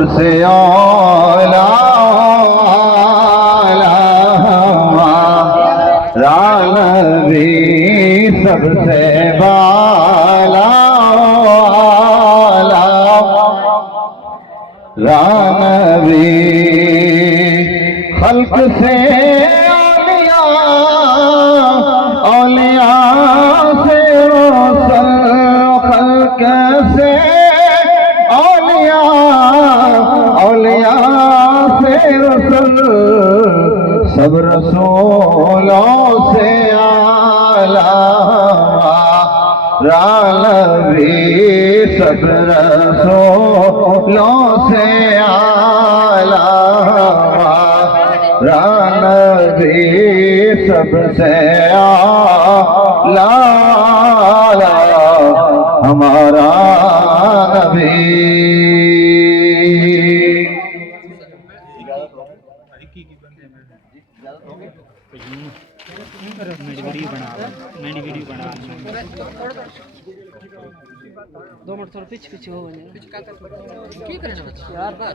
سب سے اولا نبی سب سے بالا نبی خلق سے اولیاء سے رسل خلق سے اولیاء سے رسل سب رسولوں سے نبی سب رسولوں سے نبی سب سے ہمارا نبی دو منٹ تھوڑا پیچھے ہو گئے کی کرنا یار بار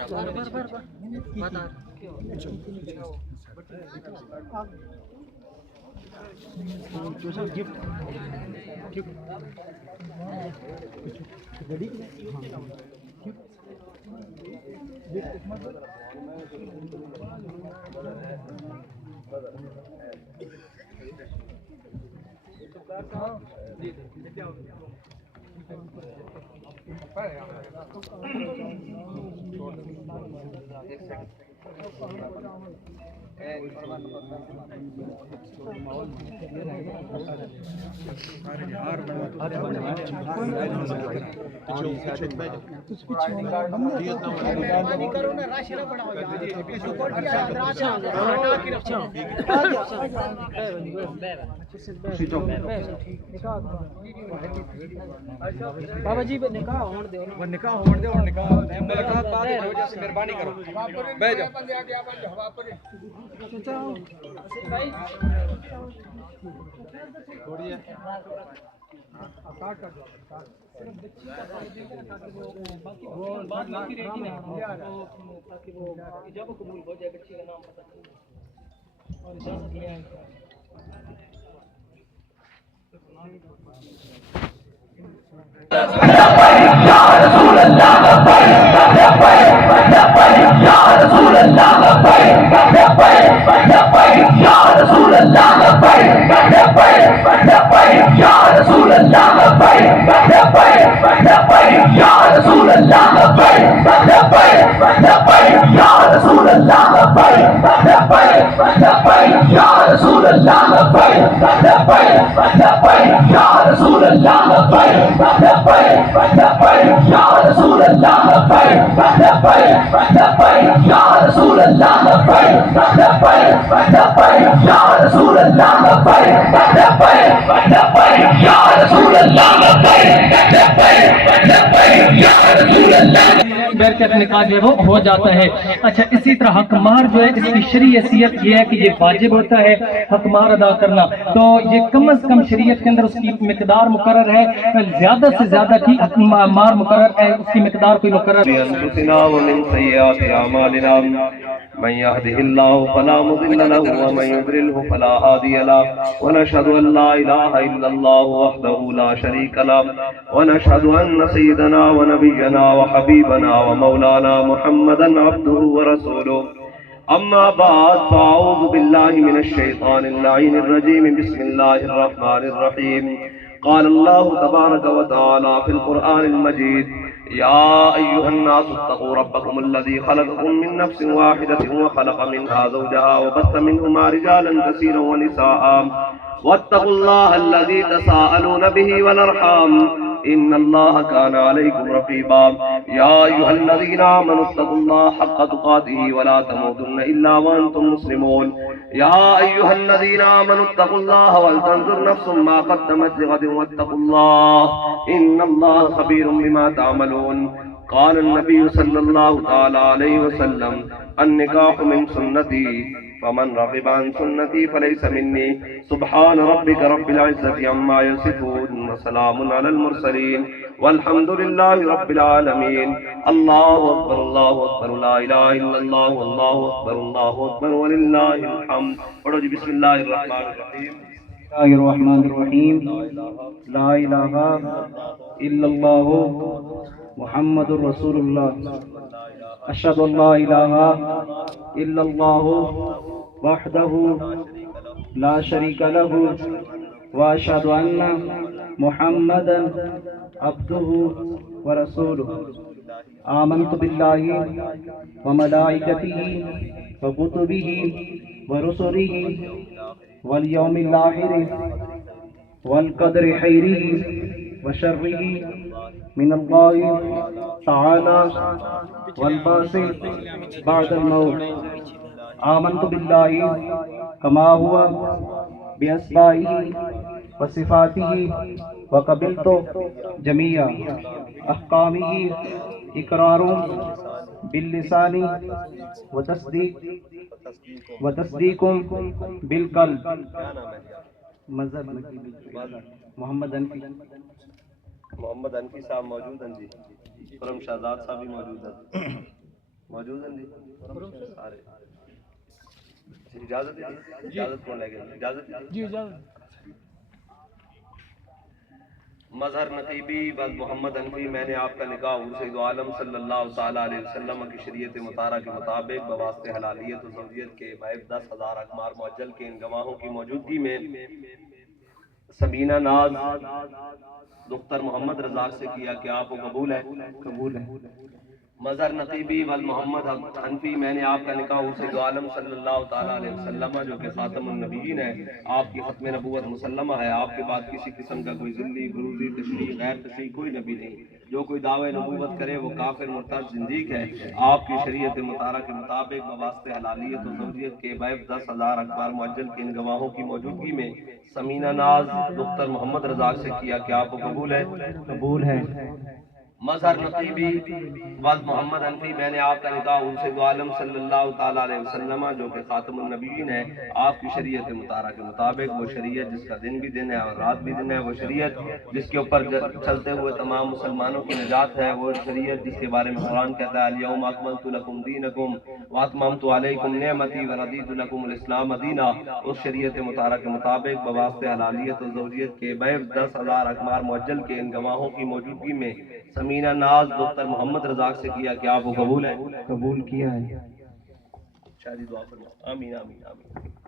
بابا جی نکاح ہون دے اور نکاح ملاقات بعد میں وجہ سے مہربانی کرو بیٹھ جاؤ تھوڑی ہے اسٹارٹ کر دو وہ بات باقی رہے گی نا تاکہ وہ جب قبول ہو جائے بچے کا نام پتہ اور اجازت لے آئے یا رسول اللہ یا رسول اللہ یا رسول اللہ یا رسول اللہ یا رسول اللہ یا رسول اللہ یا رسول اللہ یا رسول اللہ یا رسول اللہ یا رسول اللہ یا رسول اللہ یا رسول اللہ بیرکت نکاح جو ہے وہ ہو جاتا ہے۔ اچھا اسی طرح حق مہر جو ہے اس کی شرعی حیثیت یہ ہے کہ یہ واجب ہوتا ہے حق مہر ادا کرنا، تو یہ کم از کم شریعت کے اندر اس کی مقدار مقرر ہے، زیادہ سے زیادہ کی حق مہر مقرر ہے، اس کی مقدار کوئی مقرر ہے۔ ومن سیئات اعمالنا من يهده الله فلا مضل له ومن يضلل فلا هادي له ونشهد ان لا اله الا الله وحده لا شريك له ونشهد ان سيدنا ونبينا وحبيبنا ومولانا محمدا عبده ورسوله اما بعد فاعوذ بالله من الشيطان اللعين الرجيم بسم الله الرحمن الرحيم قال الله تبارك وتعالى في القرآن المجيد يا أيها الناس اتقوا ربكم الذي خلقكم من نفس واحدة وخلق منها زوجها وبث منهما رجالا كثيرا ونساء واتقوا الله الذي تساءلون به والأرحام إن الله كان عليكم رقيبا يا أيها الذين آمنوا اتقوا الله حق تقاته ولا تموتن إلا وأنتم مسلمون يا أيها الذين آمنوا اتقوا الله ولتنظر نفس ما قدمت لغد واتقوا الله إن الله خبير بما تعملون قال النبي صلى الله تعالى عليه وسلم النكاح من سنتي ومن رغب عن سنتي فليس مني سبحان ربك رب العزة عما يصفون وسلام على المرسلين والحمد لله رب العالمين الله أكبر لا إله إلا الله والله أكبر ولله الحمد پڑھو جی بسم اللہ الرحمن الرحیم الرحمن الرحیم لا الہ الا اللہ محمد رسول اللہ اشہد ان لا الہ الا اللہ وحدہ لا شریک لہ واشہد ان محمدا عبدہ ورسولہ آمنت باللہ وملائکتہ وکتبہ ورسلہ والیوم الآخر والقدر خیرہ وشرہ من اللہ تعالی والبعث بعد الموت آمنت باللہ کما ہوا بأسمائہ وصفاتہ وقبلت جمیع احکامہ اقرار باللسان وتصدیق بالقلب مذہب محمد انفی صاحب موجود ہیں جی خرم شہزاد صاحب بھی موجود ہیں جی سارے اجازت کون لے گئے اجازت مظہر نقیبی بل محمد انفی میں نے آپ کا نکاح سید عالم صلی اللہ تعالیٰ علیہ وسلم کی شریعت مطہرہ کے مطابق بواسطہ حلالیت و زوجیت کے بعد 10,000 اقمار معجل کے ان گواہوں کی موجودگی میں سبینہ ناز دختر محمد رضا سے کیا کہ آپ کو قبول ہے مظہر نقیبی وال محمد حنفی میں نے آپ کا نکاح سید عالم صلی اللہ تعالیٰ علیہ وسلم جو کہ خاتم النبیین ہے آپ کی ختم نبوت مسلمہ ہے آپ کے بعد کسی قسم کا کوئی ذلی بروزی تشریح غیر تشریح کوئی نبی نہیں جو کوئی دعوی نبوت کرے وہ کافر مرتد زندیق ہے آپ کی شریعت مطہرہ کے مطابق بواسطہ حلالیت و زوجیت کے بعد 10,000 اخبار معجل کے ان گواہوں کی موجودگی میں سمینہ ناز دختر محمد رضا سے کیا کہ آپ کو قبول ہے مظہر نقیبی والد محمد انفی میں نے آپ کا نکاح سید عالم صلی اللہ تعالیٰ علیہ وسلم جو کہ خاتم النبیین ہے آپ کی شریعت مطہرہ کے مطابق وہ شریعت جس کا دن بھی دن ہے اور رات بھی دن ہے وہ شریعت جس کے اوپر چلتے ہوئے تمام مسلمانوں کی نجات ہے وہ شریعت جس کے بارے میں قرآن کہتا ہے الیوم اکملت لکم دینکم واتممت علیکم نعمتی ورضیت لکم الاسلام دینا اس شریعت مطہرہ کے مطابق بواسطہ حلالیت و زوجیت کے بعد 10,000 اقمار معجل کے ان گواہوں کی موجودگی میں سمینہ ناز دختر محمد رضا سے کیا کہ آپ کو قبول ہے قبول کیا ہے شادی دعا فرمائیں آمین آمین آمین